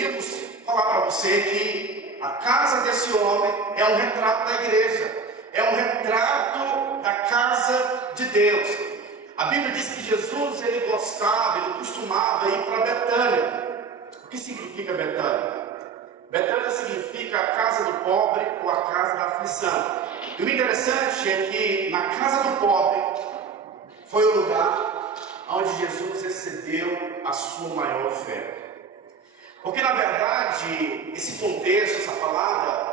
poderíamos falar para você que a casa desse homem é um retrato da igreja, é um retrato da casa de Deus. A Bíblia diz que Jesus, ele gostava, ele costumava ir para Betânia. O que significa Betânia? Betânia significa a casa do pobre ou a casa da aflição. E o interessante é que na casa do pobre foi o lugar onde Jesus recebeu a sua maior fé. Porque na verdade, esse contexto, essa palavra,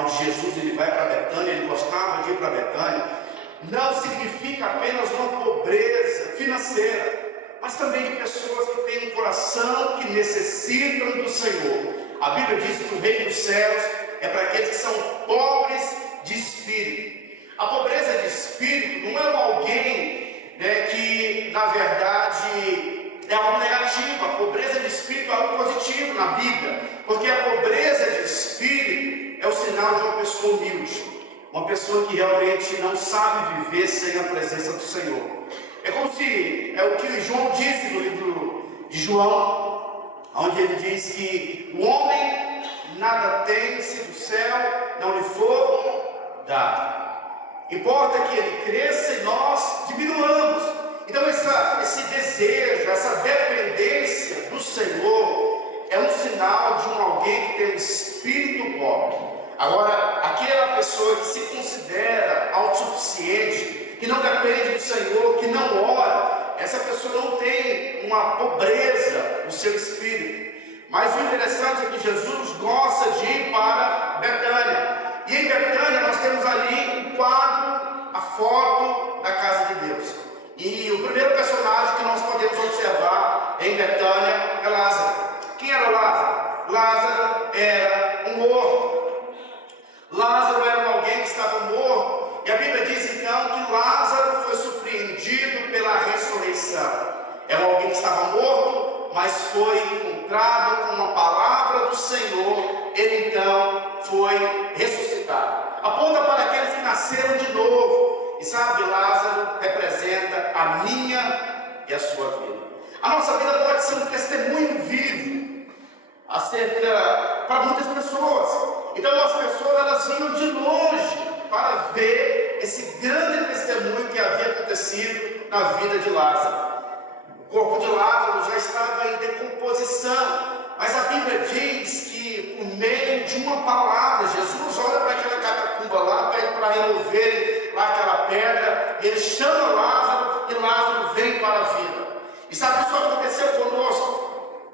onde Jesus ele vai para Betânia, ele gostava de ir para Betânia, não significa apenas uma pobreza financeira, mas também de pessoas que têm um coração que necessitam do Senhor. A Bíblia diz que o reino dos céus é para aqueles que são pobres de espírito. A pobreza de espírito não é alguém que na verdade é algo negativo. A pobreza de espírito é algo positivo na Bíblia, porque a pobreza de espírito é o sinal de uma pessoa humilde, uma pessoa que realmente não sabe viver sem a presença do Senhor. É como se, é o que João disse no livro de João, onde ele diz que o homem nada tem se do céu não lhe for dado. Importa que ele cresça e nós diminuamos. Então esse desejo, essa dependência do Senhor é um sinal de alguém que tem um espírito pobre. Agora, aquela pessoa que se considera autossuficiente, que não depende do Senhor, que não ora, essa pessoa não tem uma pobreza no seu espírito. Mas o interessante é que Jesus gosta de ir para Betânia. E em Betânia nós temos ali um quadro, a foto da casa de Deus. E o primeiro personagem que nós podemos observar em Betânia é Lázaro. Quem era Lázaro? Lázaro era um morto. Lázaro era alguém que estava morto. E a Bíblia diz então que Lázaro foi surpreendido pela ressurreição. Era alguém que estava morto, mas foi encontrado com uma palavra do Senhor. Ele então foi ressuscitado. Aponta para aqueles que nasceram de novo. E sabe, Lázaro representa a minha e a sua vida. A nossa vida pode ser um testemunho vivo acerca para muitas pessoas. Então as pessoas elas vinham de longe para ver esse grande testemunho que havia acontecido na vida de Lázaro. O corpo de Lázaro já estava em decomposição, mas a Bíblia diz que por meio de uma palavra, Jesus olha para aquela catacumba lá, pede para remover lá aquela pedra, ele chama Lázaro e Lázaro vem para a vida. E sabe o que isso aconteceu conosco?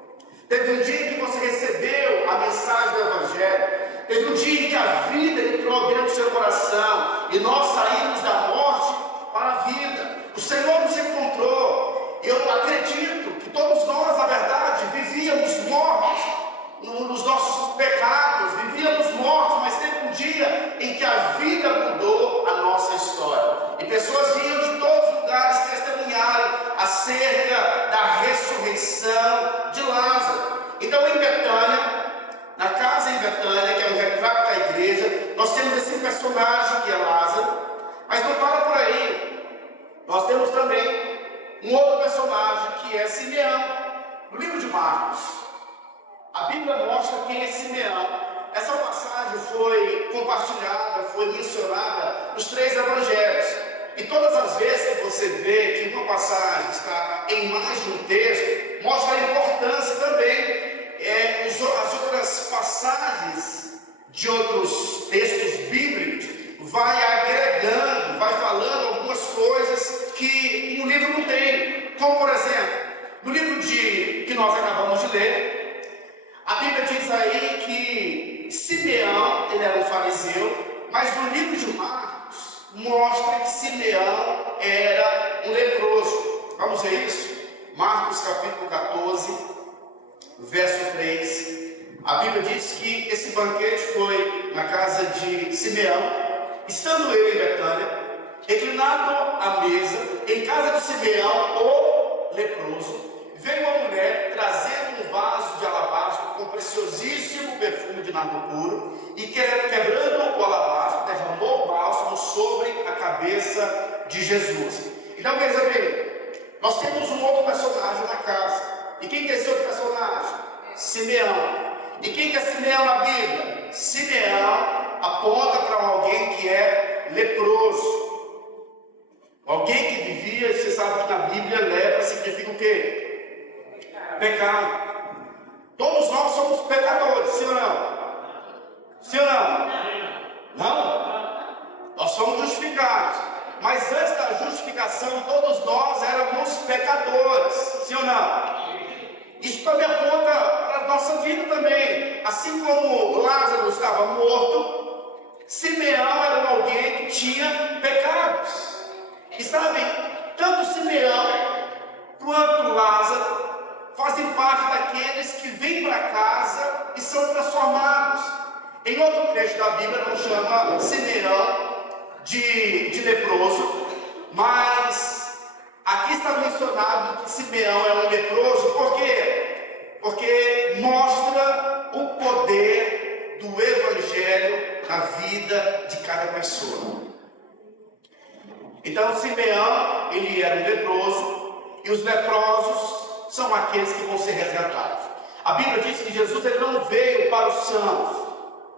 Teve um dia em que você recebeu a mensagem do Evangelho. Teve um dia em que a vida entrou dentro do seu coração e nós saímos da morte para a vida. O Senhor nos encontrou. Eu acredito que todos nós, na verdade, vivíamos mortos nos nossos pecados, vivíamos mortos, mas teve um dia em que a vida mudou a nossa história. E pessoas vinham de todos os lugares testemunharem acerca da ressurreição de Lázaro. Então em Betânia, na casa em Betânia, que é um retrato da igreja, nós temos esse personagem que é Lázaro, mas não para por aí. Nós temos também um outro personagem que é Simeão. No livro de Marcos, a Bíblia mostra quem é Simeão. Essa passagem foi compartilhada, foi mencionada nos 3 evangelhos. E todas as vezes que você vê que uma passagem está em mais de um texto, mostra a importância também. As outras passagens de outros textos bíblicos vai agregando, vai falando algumas coisas que um livro não tem. Como por exemplo, no livro que nós acabamos de ler, a Bíblia diz aí que Simeão, ele era um fariseu, mas no livro de Marcos mostra que Simeão era um leproso. Vamos ver isso? Marcos capítulo 14, verso 3. A Bíblia diz que esse banquete foi na casa de Simeão. Estando ele em Betânia, reclinado à mesa, em casa de Simeão, o leproso, veio uma mulher trazendo um vaso de alabastro com preciosíssimo perfume de nardo puro, e quebrando o alabastro, derramou o bálsamo sobre a cabeça de Jesus. Então veja bem, nós temos um outro personagem na casa. E quem é esse outro personagem? Simeão. E quem que é Simeão na Bíblia? Simeão aponta para alguém que é leproso. Alguém que vivia, você sabe que na Bíblia lepra significa o quê? Pecado. Todos nós somos pecadores, sim ou não? Sim ou não? Não? Nós somos justificados. Mas antes da justificação, todos nós éramos pecadores, sim ou não? Isso também aponta para a nossa vida também. Assim como Lázaro estava morto, Simeão era alguém que tinha pecados. E sabem, tanto Simeão quanto Lázaro fazem parte daqueles que vêm para casa e são transformados. Em outro trecho da Bíblia não chama Simeão de leproso, mas aqui está mencionado que Simeão é um leproso. Por quê? Porque mostra o poder do Evangelho na vida de cada pessoa. Então Simeão, ele era um leproso, e os leprosos são aqueles que vão ser resgatados. A Bíblia diz que Jesus ele não veio para os sãos,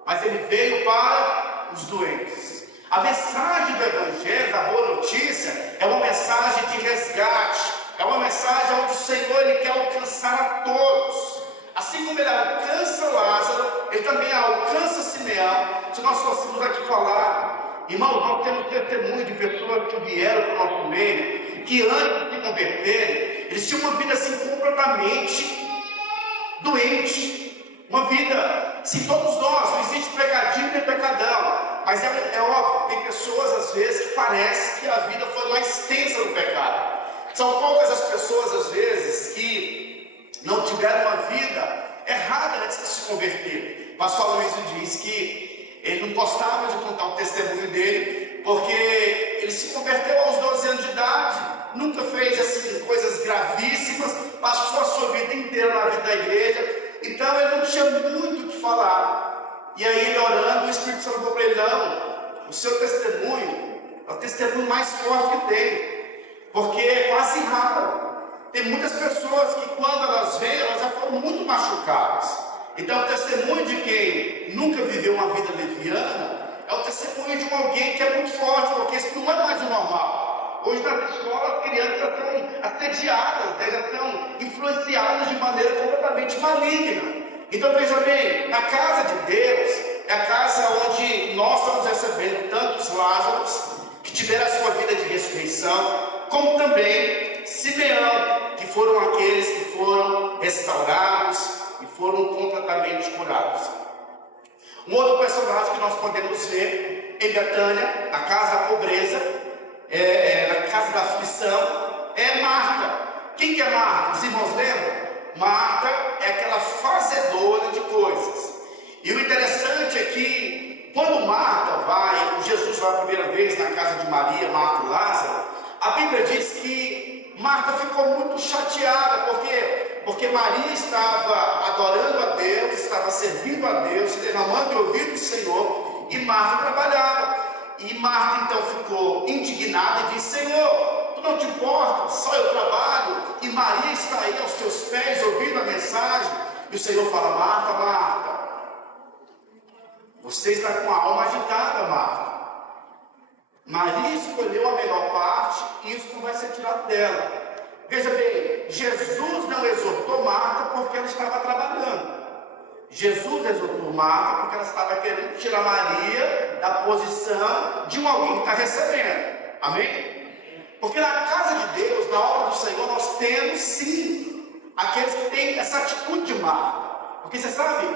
mas ele veio para os doentes. A mensagem do Evangelho, da boa notícia, é uma mensagem de resgate, é uma mensagem onde o Senhor ele quer alcançar a todos. Assim como ele alcança Lázaro, ele também alcança Simeão. Se nós fôssemos aqui falar, irmãos, nós temos testemunho de pessoas que vieram para o nosso meio, que antes de se converterem, eles tinham uma vida assim completamente doente. Uma vida, se todos nós, não existe pecadinho nem pecadão. Mas é óbvio, tem pessoas às vezes que parece que a vida foi mais tensa no pecado. São poucas as pessoas às vezes que não tiveram uma vida errada antes de se converter. O pastor Luiz diz que ele não gostava de contar o testemunho dele, porque ele se converteu aos 12 anos de idade, nunca fez assim, coisas gravíssimas, passou a sua vida inteira na vida da igreja, então ele não tinha muito o que falar. E aí ele orando, o Espírito Santo falou para ele: não, o seu testemunho é o testemunho mais forte que tem, porque é quase raro. Tem muitas pessoas que quando elas vêm, elas já foram muito machucadas. Então o testemunho de quem nunca viveu uma vida leviana é o testemunho de alguém que é muito forte, porque isso não é mais o normal. Hoje nas escolas as crianças já são assediadas, né? Já são influenciadas de maneira completamente maligna. Então veja bem, na casa de Deus é a casa onde nós estamos recebendo tantos Lázaros que tiveram a sua vida de ressurreição, como também Simeão, que foram aqueles que foram restaurados e foram completamente curados. Um outro personagem que nós podemos ver em Betânia, na casa da pobreza, na casa da aflição, é Marta. Quem que é Marta? Os irmãos lembram? Marta é aquela fazedora de coisas. E o interessante é que quando Jesus vai a primeira vez na casa de Maria, Marta e Lázaro, a Bíblia diz que Marta ficou muito chateada. Por quê? Porque Maria estava adorando a Deus, estava servindo a Deus, se derramando de ouvir do Senhor, e Marta trabalhava. E Marta então ficou indignada e disse: Senhor, tu não te importa, só eu trabalho, e Maria está aí aos teus pés ouvindo a mensagem. E o Senhor fala: Marta, Marta, você está com a alma agitada, Marta. Maria escolheu a melhor parte e isso não vai ser tirado dela. Veja bem, Jesus não exortou Marta porque ela estava trabalhando. Jesus exortou Marta porque ela estava querendo tirar Maria da posição de alguém que está recebendo. Amém? Porque na casa de Deus, na obra do Senhor, nós temos sim aqueles que têm essa atitude de Marta. Porque você sabe,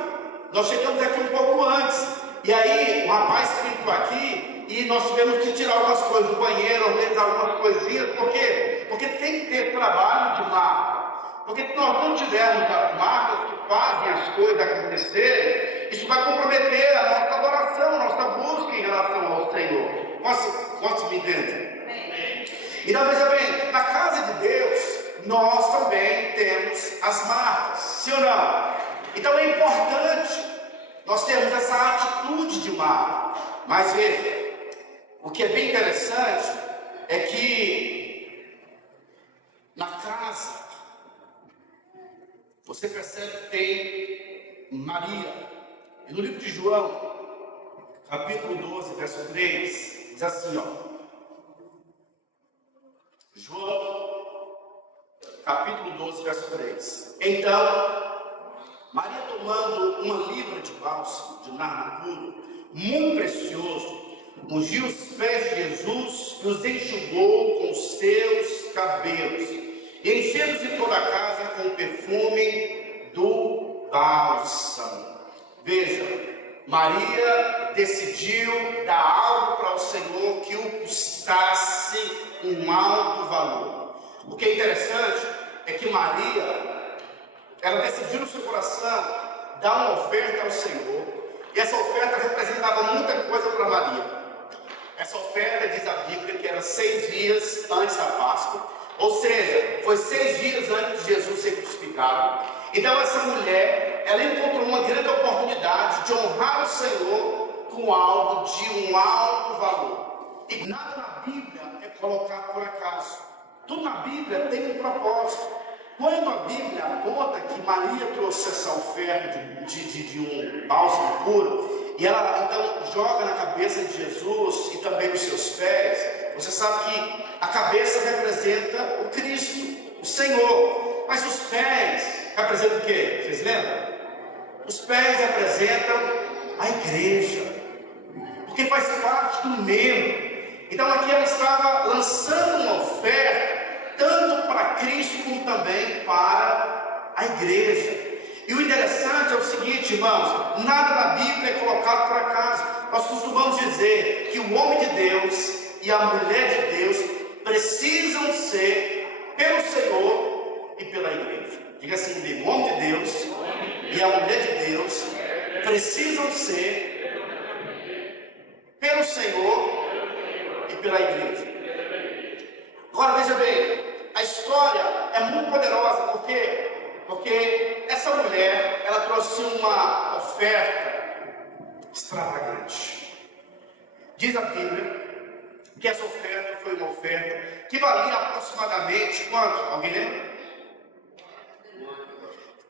nós chegamos aqui um pouco antes, e aí o rapaz ficou aqui e nós tivemos que tirar algumas coisas do banheiro, organizar algumas coisinhas. Por quê? Porque tem que ter trabalho de marca. Porque se nós não tivermos as marcas que fazem as coisas acontecerem, isso vai comprometer a nossa adoração, a nossa busca em relação ao Senhor. Posso me entender? Então veja bem, na casa de Deus, nós também temos as marcas, sim ou não? Então é importante nós termos essa atitude de marca. Mas veja, o que é bem interessante é que na casa você percebe que tem Maria. E no livro de João, capítulo 12, verso 3, diz assim, ó. João, capítulo 12, verso 3. Então, Maria, tomando uma libra de bálsamo de nardo puro, muito precioso, ungiu os pés de Jesus e os enxugou com os seus cabelos, e encheu-se toda a casa com o perfume do bálsamo. Veja, Maria decidiu dar algo para o Senhor que o custasse um alto valor. O que é interessante é que Maria, ela decidiu no seu coração dar uma oferta ao Senhor, e essa oferta representava muita coisa para Maria. Essa oferta, diz a Bíblia, que era 6 dias antes da Páscoa, ou seja, foi 6 dias antes de Jesus ser crucificado. Então essa mulher, ela encontrou uma grande oportunidade de honrar o Senhor com algo de um alto valor. E nada na Bíblia é colocado por acaso. Tudo na Bíblia tem um propósito. Quando a Bíblia aponta que Maria trouxe essa oferta de um bálsamo puro, e ela então joga na cabeça de Jesus e também nos seus pés, você sabe que a cabeça representa o Cristo, o Senhor, mas os pés representam o quê? Vocês lembram? Os pés representam a igreja, porque faz parte do membro. Então aqui ela estava lançando uma oferta tanto para Cristo como também para a igreja. E o interessante é o seguinte, irmãos, nada na Bíblia é colocado por acaso. Nós costumamos dizer que o homem de Deus e a mulher de Deus precisam ser pelo Senhor e pela igreja. Diga assim comigo, o homem de Deus e a mulher de Deus precisam ser pelo Senhor e pela igreja. Agora veja bem, a história é muito poderosa, porque essa mulher, ela trouxe uma oferta extravagante. Diz a Bíblia que essa oferta foi uma oferta que valia aproximadamente quanto? Alguém lembra?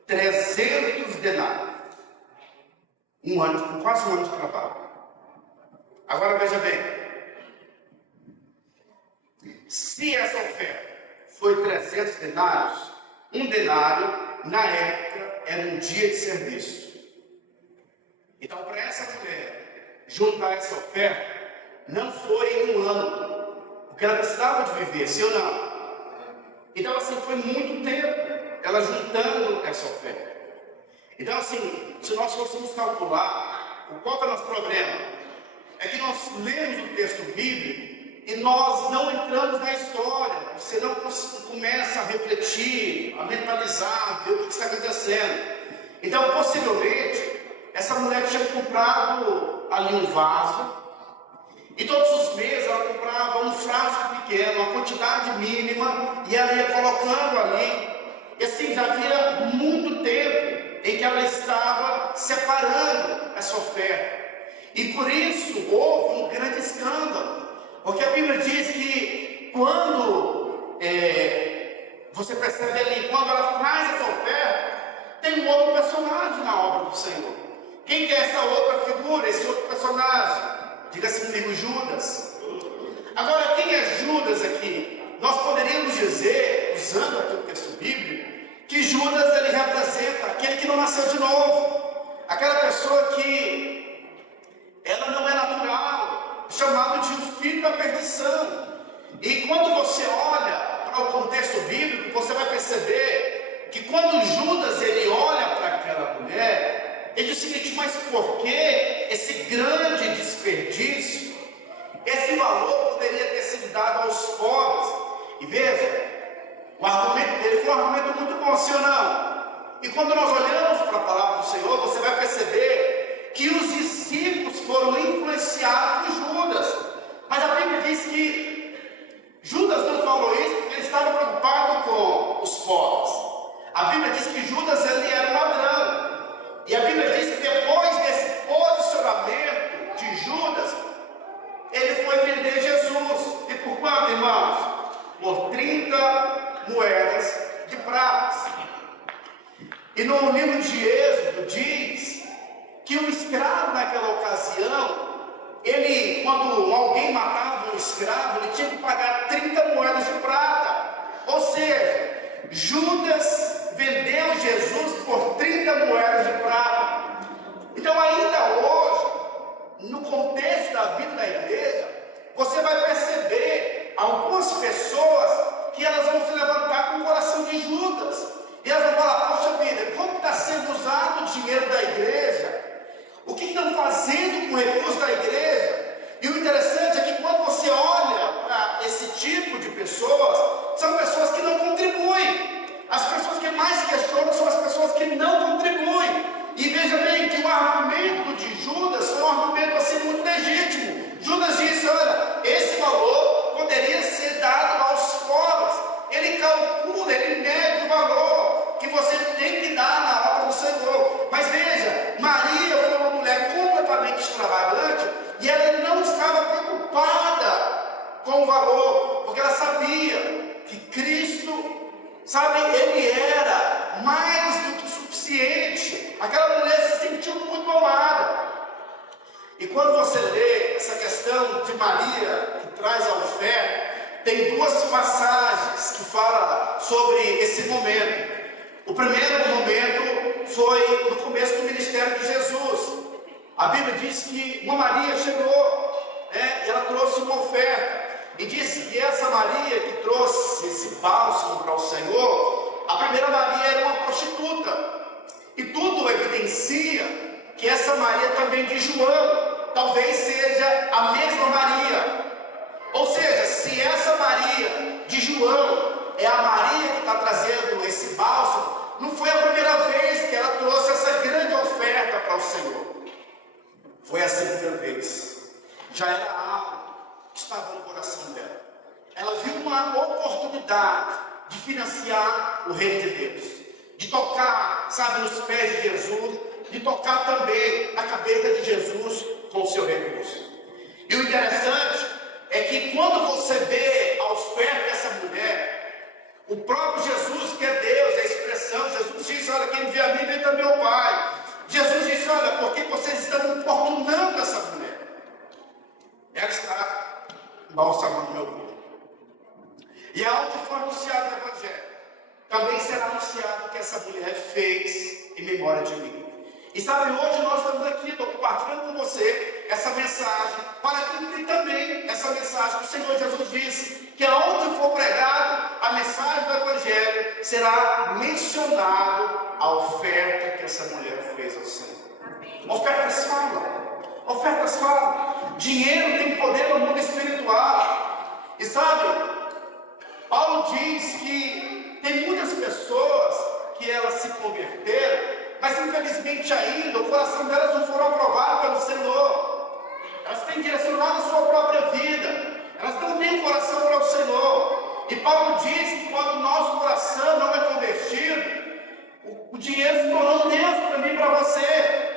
300 denários. Quase um ano de trabalho. Agora veja bem, se essa oferta foi 300 denários, um denário na época era um dia de serviço. Então, para essa mulher juntar essa oferta, não foi em um ano, porque ela precisava de viver, sim ou não? Então, assim, foi muito tempo ela juntando essa oferta. Então, assim, se nós fôssemos calcular, qual é o nosso problema? É que nós lemos o texto bíblico e nós não entramos na história. Você não começa a refletir, a mentalizar, a ver o que está acontecendo. Então, possivelmente, essa mulher tinha comprado ali um vaso, e todos os meses ela comprava um frasco pequeno, uma quantidade mínima, e ela ia colocando ali. E assim, já havia muito tempo em que ela estava separando essa oferta. E por isso houve um grande escândalo. Porque a Bíblia diz que quando você percebe ali, quando ela traz essa oferta, tem um outro personagem na obra do Senhor. Quem que é essa outra figura, esse outro personagem? Diga-se comigo, Judas. Agora, quem é Judas aqui? Nós poderíamos dizer, usando aqui o texto bíblico, que Judas ele representa aquele que não nasceu de novo, aquela pessoa que ela não é natural, chamado de um filho da perdição. E quando você olha para o contexto bíblico, você vai perceber que quando Judas ele olha para aquela mulher, ele diz o seguinte: mas por que esse grande desperdício? Esse valor poderia ter sido dado aos pobres. E veja, o argumento dele foi um argumento muito bom, sim ou não? E quando nós olhamos para a palavra do Senhor, você vai perceber que os discípulos foram influenciados por Judas. Mas a Bíblia diz que Judas não falou isso porque ele estava preocupado com os pobres. A Bíblia diz que Judas ele era um ladrão. E a Bíblia diz que depois desse posicionamento de Judas, ele foi vender Jesus. E por quanto, irmãos? Por 30 moedas de prata. E Então o livro de Êxodo diz que o escravo naquela ocasião, quando alguém matava um escravo, ele tinha que pagar 30 moedas de prata. Ou seja, Judas vendeu Jesus por 30 moedas de prata. Então ainda hoje, no contexto da vida da igreja, você vai perceber algumas pessoas que elas vão se levantar com o coração de Judas. E elas vão falar: poxa vida, como está sendo usado o dinheiro da igreja? O que estão fazendo com o recurso da igreja? E o interessante é que quando você olha para esse tipo de pessoas, são pessoas que não contribuem. As pessoas que mais questionam são as pessoas que não contribuem. E veja bem que o argumento de Judas foi um argumento assim muito legítimo. Judas disse: olha, esse valor poderia ser dado aos pobres. Ele calcula, ele mede o valor que você tem que dar na obra do Senhor. Mas veja, Maria foi uma mulher completamente extravagante e ela não estava preocupada com o valor, porque ela sabia que Cristo, sabe, ele era mais do que suficiente. Aquela mulher se sentiu muito amada. E quando você lê essa questão de Maria, que traz a oferta, tem duas passagens que falam sobre esse momento. O primeiro momento foi no começo do ministério de Jesus. A Bíblia diz que uma Maria chegou, e ela trouxe uma oferta. E disse que essa Maria que trouxe esse bálsamo para o Senhor, a primeira Maria era uma prostituta. E tudo evidencia que essa Maria também de João talvez seja a mesma Maria. Ou seja, se essa Maria de João é a Maria que está trazendo esse bálsamo, não foi a primeira vez que ela trouxe essa grande oferta para o Senhor. Foi a segunda vez. Já era algo que estava no coração dela. Ela viu uma oportunidade de financiar o reino de Deus, de tocar, sabe, nos pés de Jesus, de tocar também na cabeça de Jesus com o seu recurso. E o interessante é que quando você vê a oferta dessa mulher, o próprio Jesus, que é Deus, é a expressão, Jesus disse: olha, quem vê a mim, vê também o Pai. Jesus disse: olha, por que vocês estão importunando essa mulher? Ela está balsamando meu corpo. E aonde foi anunciado o Evangelho, também será anunciado que essa mulher fez em memória de mim. E sabe, hoje nós estamos aqui, estou compartilhando com você essa mensagem, para cumprir também essa mensagem que o Senhor Jesus disse, que aonde for pregado a mensagem do Evangelho, será mencionado a oferta que essa mulher fez ao Senhor. Amém. Ofertas falam. Ofertas falam. Dinheiro tem poder no mundo espiritual. E sabe, Paulo diz que tem muitas pessoas que elas se converteram, mas infelizmente ainda o coração delas não foram aprovados pelo Senhor. Elas têm direcionado a sua própria vida. Elas não têm coração para o Senhor. E Paulo diz que quando o nosso coração não é convertido, o dinheiro se tornou Deus para mim e para você.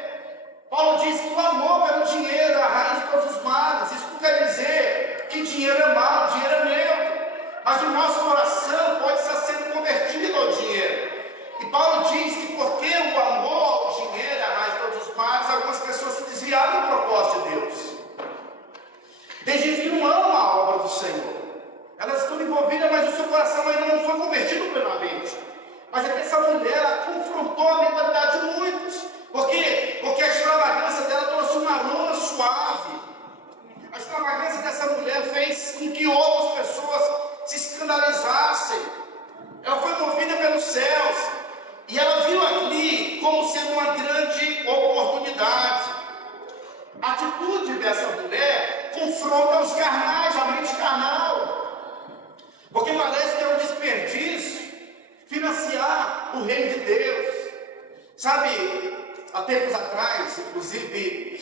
Paulo diz que o amor pelo dinheiro é a raiz de todos os males. Isso não quer dizer que dinheiro é mau, dinheiro é neutro. Mas o nosso coração pode estar sendo convertido ao dinheiro. E Paulo diz que porque o amor ao dinheiro é a raiz de todos os males, algumas pessoas se desviaram do propósito de Deus. Tem gente que não ama a obra do Senhor. Elas estão envolvidas, mas o seu coração ainda não foi convertido plenamente. Mas é que essa mulher, ela confrontou a mentalidade de muitos. Por quê? Porque a extravagância dela trouxe um aroma suave. A extravagância dessa mulher fez com que outras pessoas se escandalizassem. Ela foi movida pelos céus. E ela viu ali como sendo uma grande oportunidade. A atitude dessa mulher confronta os carnais, a mente carnal. Porque parece que é um desperdício financiar o reino de Deus. Sabe, há tempos atrás, inclusive,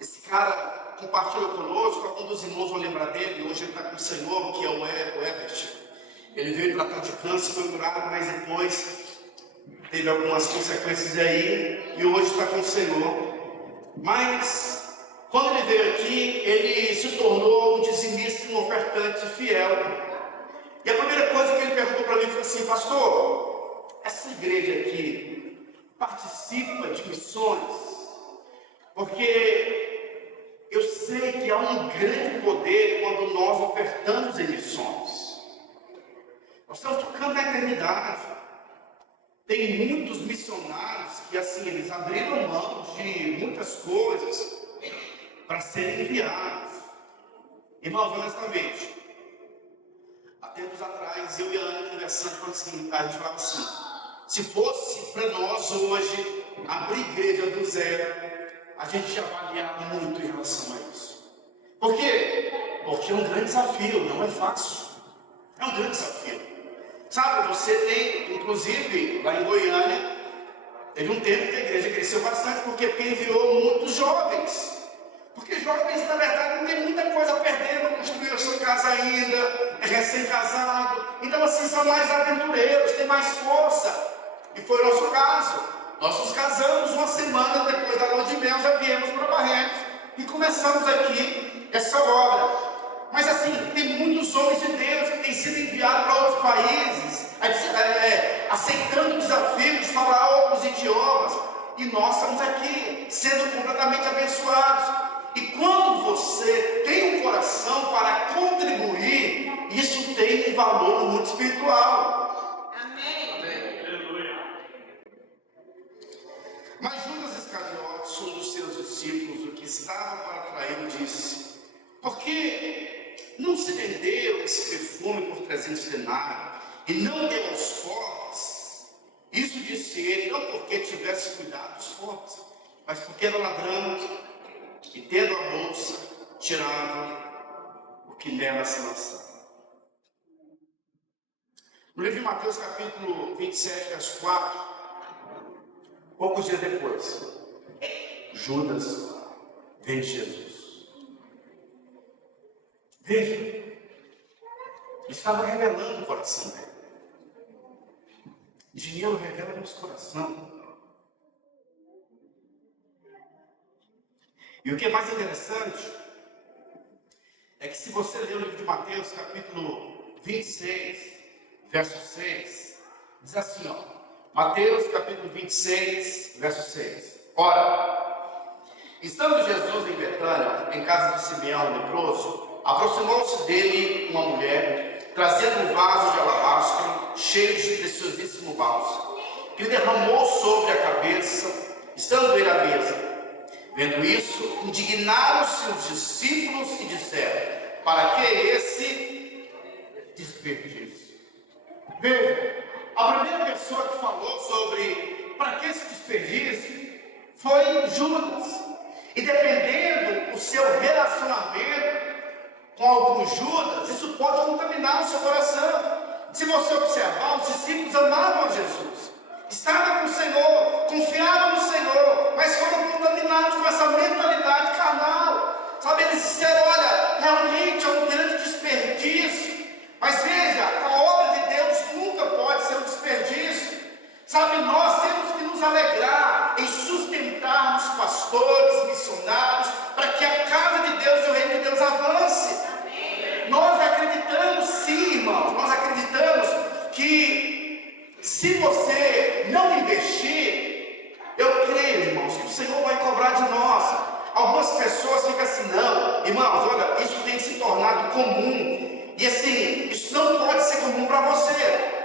esse cara compartilhou conosco, algum dos irmãos vão lembrar dele, hoje ele está com o Senhor, que é o Ebert. Ele veio tratar de câncer, foi curado, mas depois teve algumas consequências aí, e hoje está com o Senhor. Mas, quando ele veio aqui, ele se tornou um dizimista e um ofertante fiel. E a primeira coisa que ele perguntou para mim foi assim: pastor, essa igreja aqui participa de missões? Porque eu sei que há um grande poder quando nós ofertamos em missões. Nós estamos tocando na eternidade. Tem muitos missionários que assim, eles abriram mão de muitas coisas para serem enviados. Irmãos, honestamente, há tempos atrás, eu e a Ana conversando, a gente falava assim, se fosse para nós hoje abrir igreja do zero, a gente ia avaliar muito em relação a isso. Por quê? Porque é um grande desafio, não é fácil. É um grande desafio. Sabe, você tem, inclusive, lá em Goiânia, teve um tempo que a igreja cresceu bastante, porque enviou muitos jovens. Porque jovens, na verdade, não tem muita coisa a perder, não construíram a sua casa ainda, é recém-casado. Então, assim, são mais aventureiros, têm mais força. E foi o nosso caso. Nós nos casamos uma semana depois da lua de mel, já viemos para Barretos e começamos aqui essa obra. Mas assim, tem muitos homens de Deus que têm sido enviados para outros países, aceitando o desafio de falar outros idiomas, e nós estamos aqui, sendo completamente abençoados. E quando você tem um coração para contribuir, isso tem um valor muito espiritual. Amém. Mas Judas Iscariotes, um dos seus discípulos, o que estava para traí-lo, disse: por que não se vendeu esse perfume por 300 denários e não deu aos pobres? Isso disse ele, não porque tivesse cuidado dos pobres, mas porque era ladrão e, tendo a bolsa, tirava o que nela se lançava. No livro de Mateus, capítulo 27, verso 4, poucos dias depois, Judas vende Jesus. Veja, estava revelando o coração dele. Dinheiro revela o nosso coração. E o que é mais interessante é que se você ler o livro de Mateus, capítulo 26, verso 6, diz assim, ó, Mateus, capítulo 26, verso 6. Ora, estando Jesus em Betânia, em casa de Simeão, leproso, aproximou-se dele uma mulher, trazendo um vaso de alabastro, cheio de preciosíssimo bálsamo, que lhe derramou sobre a cabeça, estando ele à mesa. Vendo isso, indignaram-se os discípulos e disseram: para que esse desperdício? Veja, a primeira pessoa que falou sobre para que esse desperdício foi Judas. E dependendo do seu relacionamento com alguns Judas, isso pode contaminar o seu coração. Se você observar, os discípulos amavam a Jesus, estavam com o Senhor, confiavam no Senhor, mas foram contaminados com essa mentalidade carnal. Sabe, eles disseram: olha, realmente é um grande desperdício. Mas veja, a obra de Deus nunca pode ser um desperdício. Sabe, nós temos que nos alegrar em sustentarmos pastores, missionários, para que a casa de Deus e o reino de Deus avance. Nós acreditamos sim, irmãos, nós acreditamos que se você não investir, eu creio, irmãos, que o Senhor vai cobrar de nós. Algumas pessoas ficam assim: não, irmãos, olha, isso tem se tornado comum, e assim, isso não pode ser comum para você.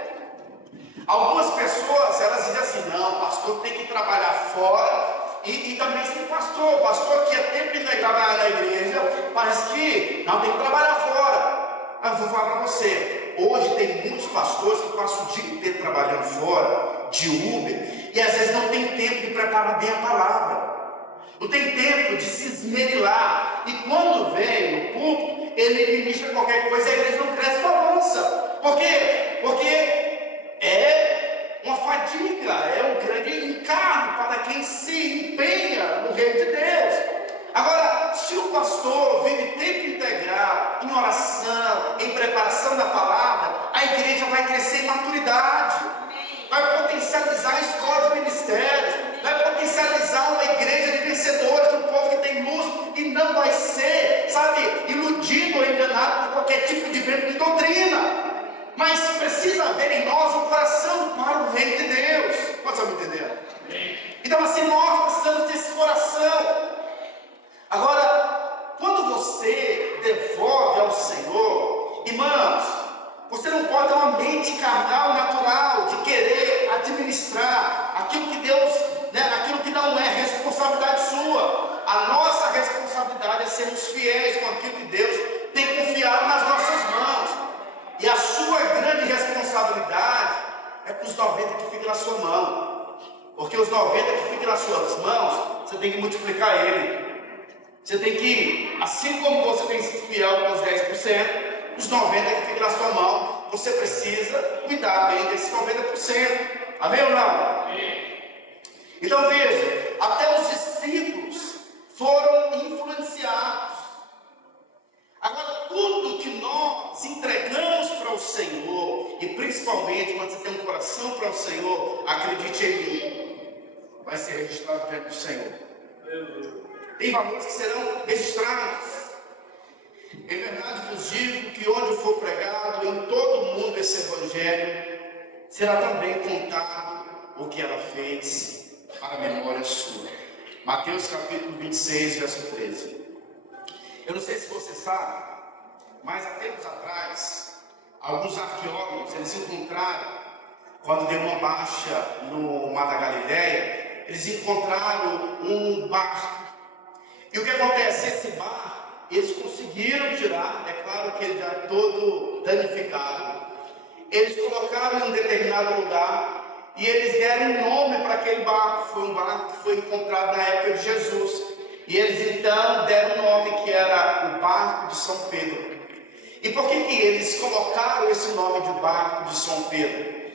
Algumas pessoas, elas dizem assim: não, o pastor tem que trabalhar fora. E também tem pastor que é tempo integral na igreja, parece que não tem que trabalhar fora. Eu vou falar para você, hoje tem muitos pastores que passam o dia inteiro trabalhando fora, de Uber, e às vezes não tem tempo de preparar bem a palavra, não tem tempo de se esmerilar, e quando vem no púlpito, ele ministra qualquer coisa, a igreja não cresce, não avança. Por quê? Porque é uma fadiga, é um grande encargo para quem se empenha no reino de Deus. Agora, se o pastor vive tempo integral, em oração, em preparação da palavra, a igreja vai crescer em maturidade, vai potencializar a escola de ministérios, vai potencializar uma igreja de vencedores, um povo que tem luz, e não vai ser, sabe, iludido ou enganado por qualquer tipo de vento de doutrina. Mas precisa haver em nós um coração para o reino de Deus. sermos fiéis com aquilo que Deus tem confiado nas nossas mãos. E a sua grande responsabilidade é com os 90 que ficam na sua mão. Porque os 90 que ficam nas suas mãos, você tem que multiplicar ele. Você tem que, assim como você tem sido fiel com os 10%, os 90 que ficam na sua mão, você precisa cuidar bem desses 90%. Amém ou não? Amém. Então veja, até os discípulos foram influenciados. Agora, tudo que nós entregamos para o Senhor, e principalmente quando você tem um coração para o Senhor, acredite em mim, vai ser registrado diante do Senhor. Tem valores que serão registrados. Em verdade vos digo que onde for pregado em todo o mundo esse evangelho, será também contado o que ela fez para a memória sua. Mateus capítulo 26, verso 13. Eu não sei se você sabe, mas há tempos atrás, alguns arqueólogos, eles encontraram, quando deu uma baixa no Mar da Galileia, eles encontraram um barco. E o que acontece? Esse barco, eles conseguiram tirar, é claro que ele já é todo danificado. Eles colocaram em um determinado lugar e eles deram um nome para aquele barco. Foi um barco que foi encontrado na época de Jesus. E eles então deram um nome que era o Barco de São Pedro. E por que eles colocaram esse nome de Barco de São Pedro?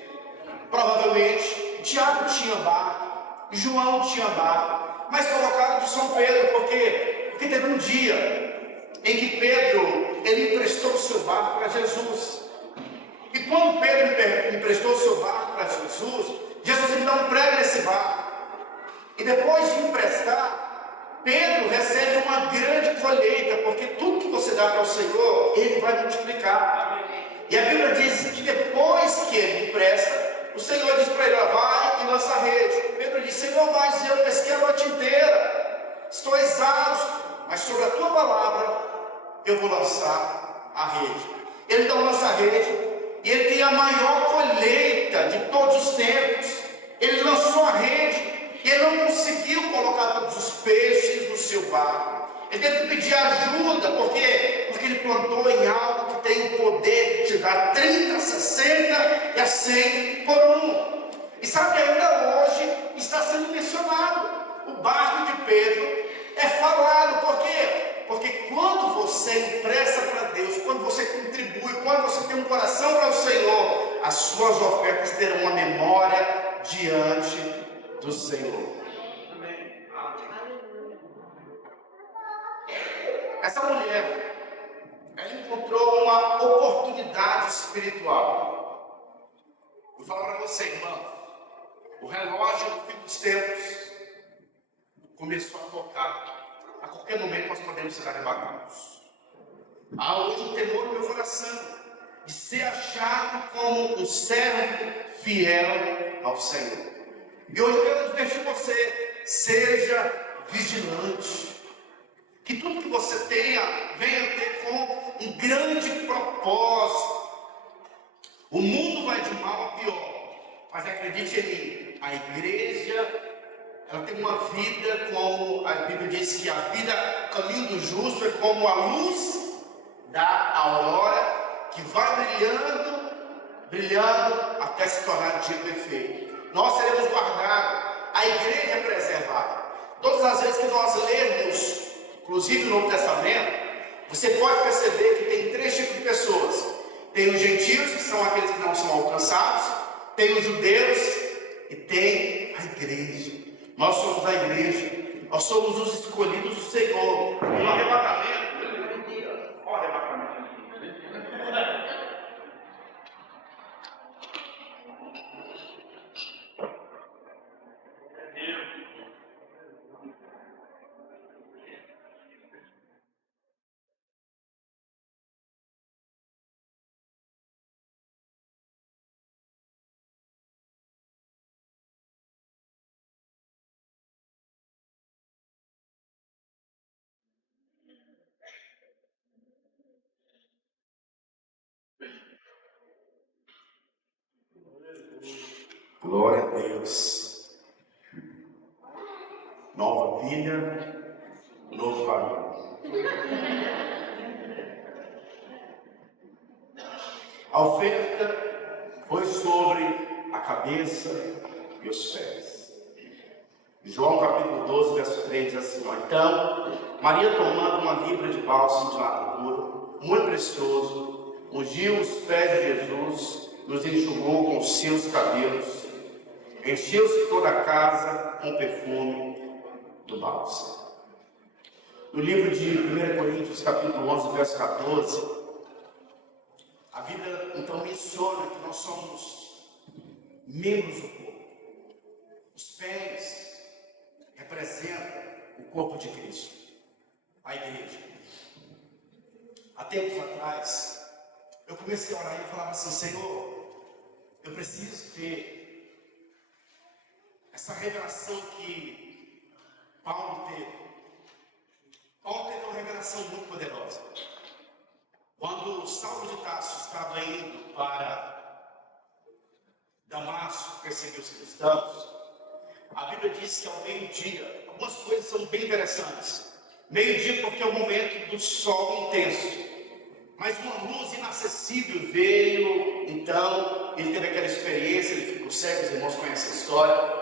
Provavelmente Tiago tinha barco, João tinha barco, mas colocaram de São Pedro porque teve um dia em que Pedro ele emprestou o seu barco para Jesus. E quando Pedro emprestou o seu barco para Jesus, Jesus então prega nesse barco. E depois de emprestar, Pedro recebe uma grande colheita, porque tudo que você dá para o Senhor, Ele vai multiplicar. E a Bíblia diz que depois que Ele empresta, o Senhor diz para ele: vai e lança a rede. Pedro diz: Senhor, mas eu pesquei a noite inteira, estou exausto, mas sobre a Tua palavra eu vou lançar a rede. Ele então lança a rede, e ele tem a maior colheita de todos os tempos. Ele lançou a rede, e ele não conseguiu colocar todos os peixes no seu barco. Ele teve que pedir ajuda, porque ele plantou em algo que tem o poder de te dar 30, 60 e a 100 por um. E sabe, ainda hoje está sendo mencionado. O barco de Pedro é falado, por quê? Porque quando você empresta para Deus, quando você contribui, quando você tem um coração para o Senhor, as suas ofertas terão uma memória diante do Senhor. Amém. Essa mulher, ela encontrou uma oportunidade espiritual. Vou falar para você, irmão, o relógio do fim dos tempos começou a tocar. A qualquer momento nós podemos ser arrebatados. Há hoje um temor no meu coração de ser achado como um servo fiel ao Senhor. E hoje eu quero advertir você: seja vigilante. Que tudo que você tenha venha ter com um grande propósito. O mundo vai de mal a pior, mas acredite em mim, a igreja ela tem uma vida, como a Bíblia diz que a vida, o caminho do justo é como a luz da aurora, que vai brilhando, brilhando, até se tornar dia perfeito. Nós seremos guardados, a igreja é preservada. Todas as vezes que nós lermos, inclusive no Novo Testamento, você pode perceber que tem 3 tipos de pessoas. Tem os gentios, que são aqueles que não são alcançados, tem os judeus e tem a igreja. Nós somos a igreja, nós somos os escolhidos do Senhor. No arrebatamento, olha o arrebatamento. Glória a Deus. Nova vida, novo valor. A oferta foi sobre a cabeça e os pés. João capítulo 12, verso 3 diz assim: então, Maria, tomando uma libra de bálsamo de nardo puro, muito precioso, ungiu os pés de Jesus, os enxugou com os seus cabelos, encheu-se toda a casa com o perfume do bálsamo. No livro de 1 Coríntios, capítulo 11, verso 14, a Bíblia então menciona que nós somos membros do corpo. Os pés representam o corpo de Cristo, a igreja. Há tempos atrás, eu comecei a orar e falava assim: Senhor, eu preciso ter essa revelação que Paulo teve. Paulo teve uma revelação muito poderosa. Quando Saulo de Tarso estava indo para Damasco perseguir os cristãos, a Bíblia diz que ao meio-dia, algumas coisas são bem interessantes. Meio-dia porque é o momento do sol intenso, mas uma luz inacessível veio. Então ele teve aquela experiência, ele ficou cego, os irmãos conhecem a história,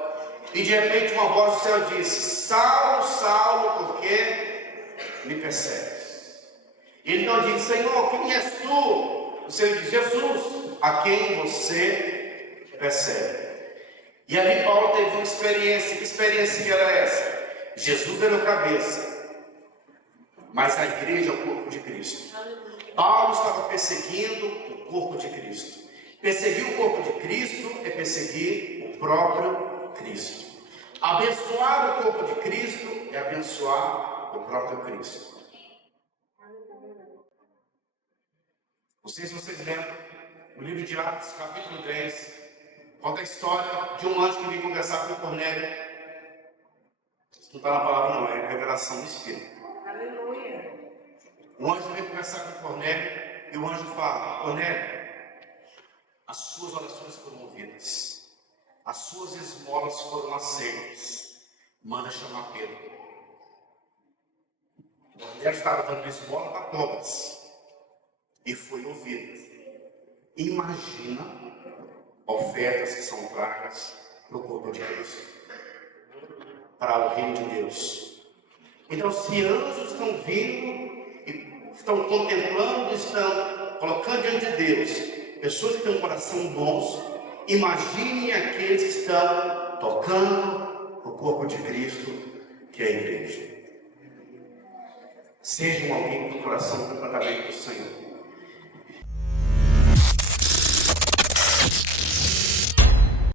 e de repente uma voz do céu disse: Saulo, Saulo, por que me persegues? Ele não diz: Senhor, quem és tu? O Senhor diz: Jesus, a quem você persegue. E ali Paulo teve uma experiência. Que experiência que era essa? Jesus era a cabeça, mas a igreja é o corpo de Cristo. Paulo estava perseguindo o corpo de Cristo. Perseguir o corpo de Cristo é perseguir o próprio Cristo. Abençoar o corpo de Cristo é abençoar o próprio Cristo. Não sei se vocês lembram, no livro de Atos, capítulo 10, conta a história de um anjo que veio conversar com Cornélio. Isso não está na palavra, não, é a revelação do Espírito. Aleluia. O anjo veio conversar com Cornélio e o anjo fala: Cornélio, as suas orações foram ouvidas, as suas esmolas foram aceitas, manda chamar Pedro. Cornélio estava dando esmola para pobres e foi ouvido. Imagina ofertas que são pragas para o corpo de Cristo, para o reino de Deus. Então, se anjos estão vindo e estão contemplando, estão colocando diante de Deus pessoas que têm um coração bons, imagine aqueles que estão tocando o corpo de Cristo, que é a igreja. Sejam alguém com o coração completamente do Senhor.